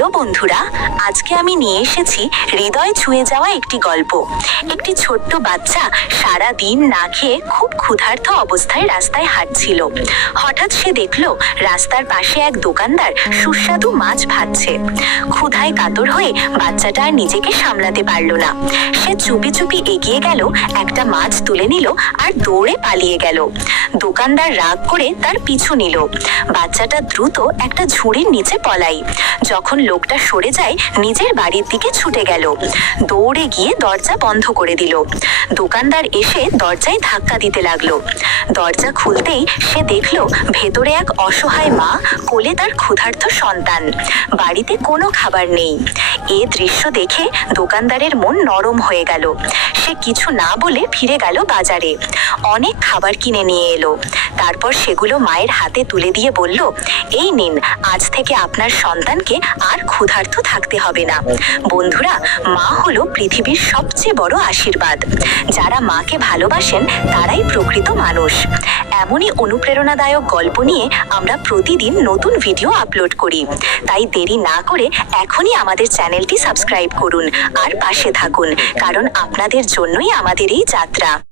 চলো বন্ধুরা, আজকে আমি নিয়ে এসেছি হৃদয় ছুঁয়ে যাওয়া একটি গল্প। একটি ছোট্ট বাচ্চা সারা দিন না খেয়ে খুব ক্ষুধার্ত অবস্থায় রাস্তায় হাঁটছিল। হঠাৎ সে দেখলো রাস্তার পাশে এক দোকানদার সুস্বাদু মাছ ভাজছে। ক্ষুধায় কাতর হয়ে বাচ্চাটা আর নিজেকে সামলাতে পারল না। সে চুপি চুপি এগিয়ে গেল, একটা মাছ তুলে নিল আর দৌড়ে পালিয়ে গেল। দোকানদার রাগ করে তার পিছু নিল। বাচ্চাটা দ্রুত একটা ঝুড়ির নিচে পলাই। যখন লোকটা সরে যায়, নিজের বাড়ির দিকে ছুটে গেল। দৌড়ে গিয়ে দরজা বন্ধ করে দিল। দোকানদার এসে দরজায় ধাক্কা দিতে লাগলো। দরজা খুলতেই সে দেখলো ভেতরে এক অসহায় মা, কোলে তার ক্ষুধার্ত সন্তান। বাড়িতে কোনো খাবার নেই। এ দৃশ্য দেখে দোকানদারের মন নরম হয়ে গেল। সে কিছু না বলে ফিরে গেল বাজারে। অনেক খাবার কিনে নিয়ে এলো। তারপর সেগুলো মায়ের হাতে তুলে দিয়ে বলল, এই নিন, আজ থেকে আপনার সন্তানকে আর ক্ষুধার্ত থাকতে হবে না। বন্ধুরা, মা হলো পৃথিবীর সবচেয়ে বড় আশীর্বাদ। যারা মাকে ভালোবাসেন তারাই প্রকৃত মানুষ। এমনই অনুপ্রেরণাদায়ক গল্প নিয়ে আমরা প্রতিদিন নতুন ভিডিও আপলোড করি। তাই দেরি না করে এখনই আমাদের চ্যানেলটি সাবস্ক্রাইব করুন আর পাশে থাকুন, কারণ আপনাদের জন্যই আমাদের এই যাত্রা।